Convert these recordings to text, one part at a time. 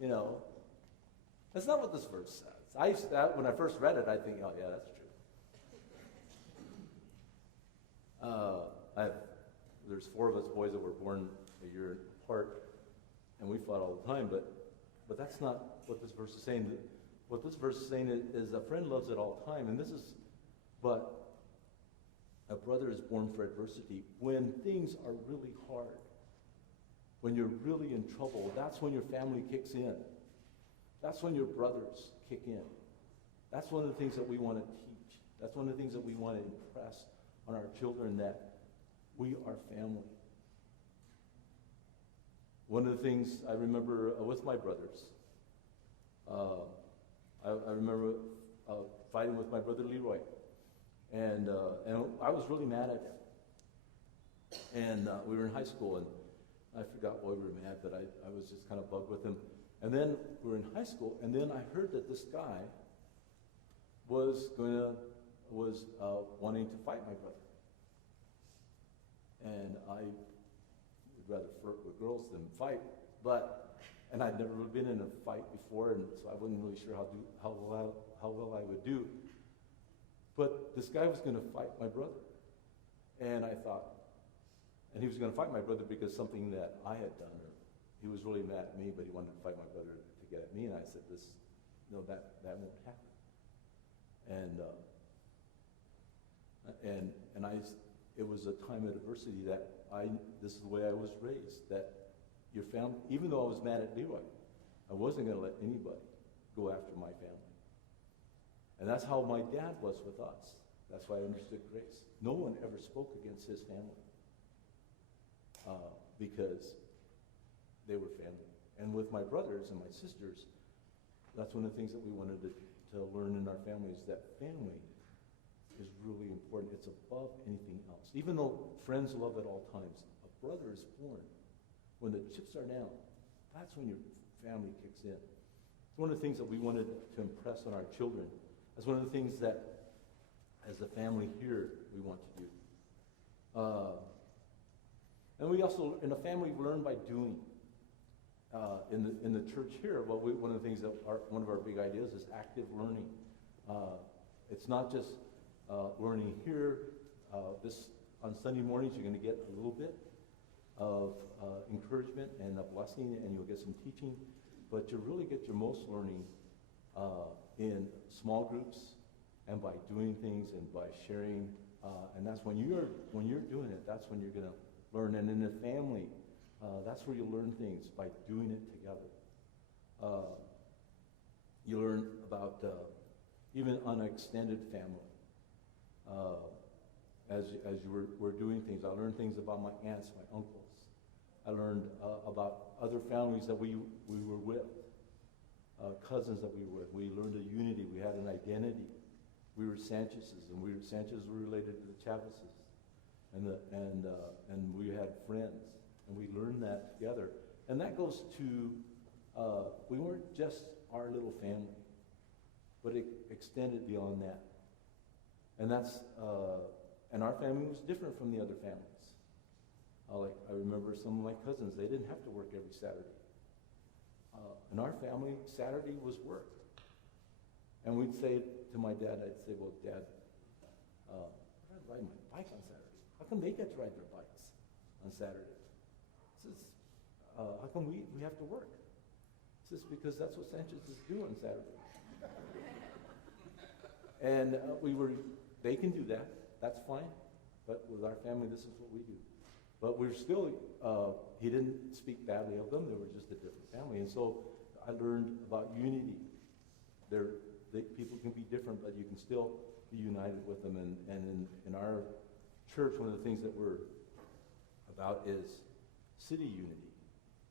You know, that's not what this verse says. I used to, when I first read it, I think, oh yeah, that's true. There's 4 of us boys that were born a year apart, and we fought all the time, but that's not what this verse is saying. What this verse is saying is a friend loves at all time, and but a brother is born for adversity. When things are really hard, when you're really in trouble, that's when your family kicks in. That's when your brothers kick in. That's one of the things that we want to teach. That's one of the things that we want to impress on our children, that we are family. One of the things I remember with my brothers, I remember fighting with my brother Leroy, and I was really mad at him. And we were in high school, and I forgot why we were mad, but I was just kind of bugged with him. And then we were in high school, and then I heard that this guy was wanting to fight my brother. And I would rather flirt with girls than fight, and I'd never really been in a fight before, and so I wasn't really sure how well I would do. But this guy was going to fight my brother, and I thought, and he was going to fight my brother because something that I had done, or he was really mad at me, but he wanted to fight my brother to get at me, and I said, no, that won't happen. It was a time of adversity that this is the way I was raised, that your family, even though I was mad at Leroy, I wasn't going to let anybody go after my family. And that's how my dad was with us. That's why I understood grace. No one ever spoke against his family because they were family. And with my brothers and my sisters, that's one of the things that we wanted to learn in our families, that family is really important. It's above anything else. Even though friends love at all times, a brother is born. When the chips are down, that's when your family kicks in. It's one of the things that we wanted to impress on our children. That's one of the things that, as a family here, we want to do. And we also, in a family, learn by doing. In the church here, one of the things that one of our big ideas is active learning. It's not just learning here. On Sunday mornings, you're going to get a little bit of encouragement and a blessing, and you'll get some teaching. But you really get your most learning in small groups and by doing things and by sharing. And that's when you're doing it. That's when you're going to learn. And in the family, that's where you learn things, by doing it together. You learn about even on an extended family. As you were doing things, I learned things about my aunts, my uncles. I learned about other families that we were with, cousins that we were with. We learned a unity. We had an identity. We were Sanchez's, and Sanchez were related to the Chavez's, and we had friends, and we learned that together. And that goes to we weren't just our little family, but it extended beyond that. And and our family was different from the other families. I remember some of my cousins, they didn't have to work every Saturday. In our family, Saturday was work. And we'd say to my dad, I'd say, well, Dad, I ride my bike on Saturday. How come they get to ride their bikes on Saturday? He says, how come we have to work? He says, because that's what Sanchez's do on Saturday. And they can do that. That's fine. But with our family, this is what we do. But we're still, he didn't speak badly of them. They were just a different family. And so I learned about unity. People can be different, but you can still be united with them. And in our church, one of the things that we're about is city unity.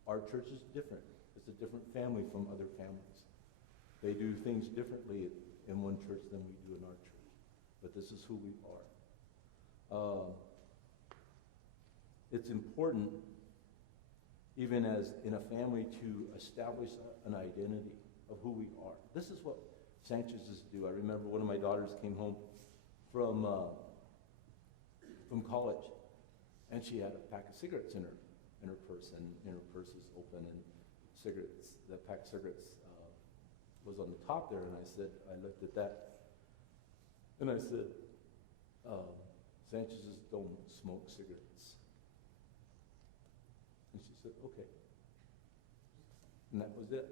Our church is different. It's a different family from other families. They do things differently in one church than we do in our church. But this is who we are. It's important, even as in a family, to establish an identity of who we are. This is what Sanchez's do. I remember one of my daughters came home from college, and she had a pack of cigarettes in her purse, and her purse is open, and cigarettes, that pack of cigarettes was on the top there, and I looked at that, and I said, Sanchez's don't smoke cigarettes. And she said, okay. And that was it.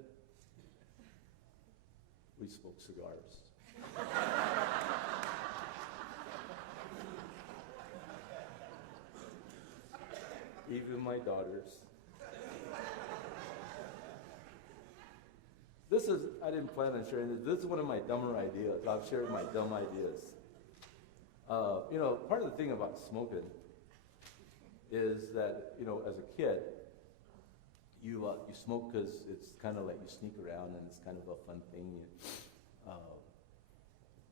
We smoked cigars. Even my daughters. I didn't plan on sharing this. This is one of my dumber ideas. I've shared my dumb ideas. Part of the thing about smoking is that, as a kid, you smoke because it's kind of like you sneak around and it's kind of a fun thing.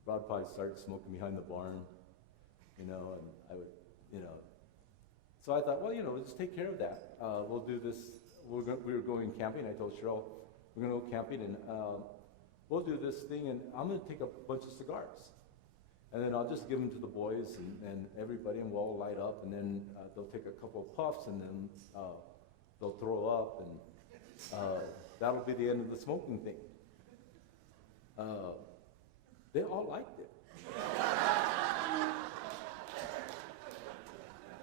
Rod probably started smoking behind the barn, and I would, So I thought, well, let's take care of that. We'll do this. We were going camping. I told Cheryl, we're going to go camping, and we'll do this thing, and I'm going to take a bunch of cigars. And then I'll just give them to the boys and everybody, and we'll all light up, and then they'll take a couple of puffs, and then they'll throw up, and that'll be the end of the smoking thing. They all liked it.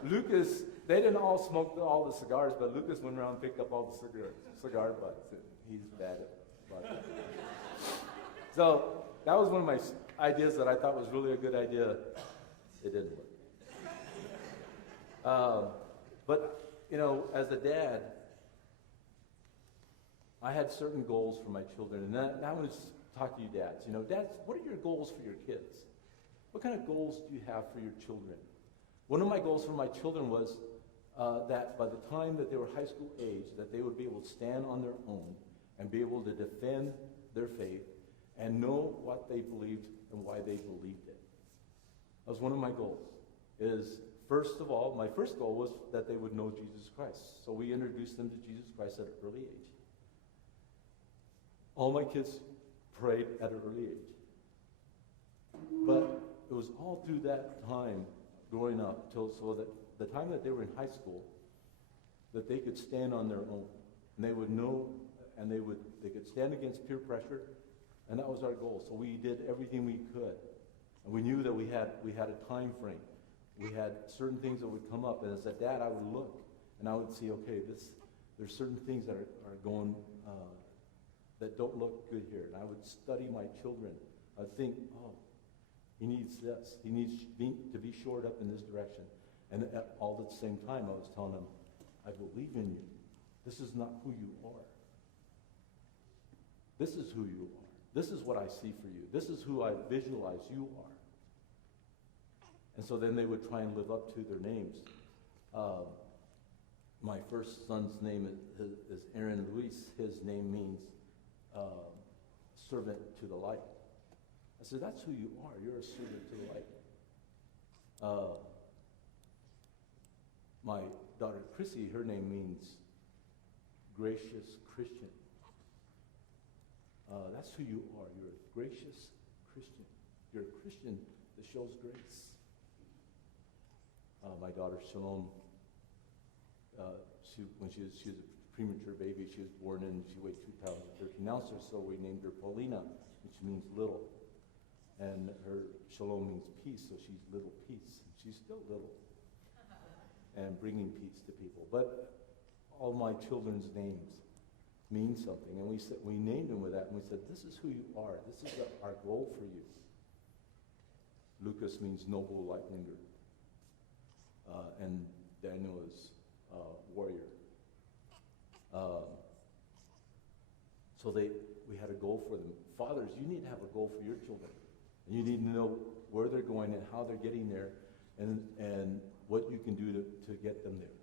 Lucas, they didn't all smoke all the cigars, but Lucas went around and picked up all the cigar butts. He's bad about that. So that was one of my ideas that I thought was really a good idea. It didn't work. But, as a dad, I had certain goals for my children. And I want to talk to you dads. Dads, what are your goals for your kids? What kind of goals do you have for your children? One of my goals for my children was that by the time that they were high school age, that they would be able to stand on their own and be able to defend their faith and know what they believed and why they believed it. That was one of my goals. First of all, my first goal was that they would know Jesus Christ. So we introduced them to Jesus Christ at an early age. All my kids prayed at an early age. But it was all through that time growing up so that the time that they were in high school, that they could stand on their own. And they would know, and they could stand against peer pressure, and that was our goal. So we did everything we could. And we knew that we had a time frame. We had certain things that would come up. And as a dad, I would look, and I would see, okay, there's certain things that are going, that don't look good here. And I would study my children. I'd think, oh, he needs this. He needs to be shored up in this direction. And all at the same time, I was telling him, I believe in you. This is not who you are. This is who you are. This is what I see for you. This is who I visualize you are. And so then they would try and live up to their names. My first son's name is Aaron Luis. His name means servant to the light. I said, that's who you are. You're a servant to the light. My daughter Chrissy, her name means gracious Christian. That's who you are. You're a gracious Christian. You're a Christian that shows grace. My daughter Shalom, when she was a premature baby, she was born in, she weighed 2,013 ounces, so we named her Paulina, which means little. And her Shalom means peace, so she's little peace. She's still little and bringing peace to people. But all my children's names mean something. And we named them with that, and we said, this is who you are. This is our goal for you. Lucas means noble lightninger. And Daniel is warrior. So we had a goal for them. Fathers, you need to have a goal for your children. And you need to know where they're going and how they're getting there and what you can do to get them there.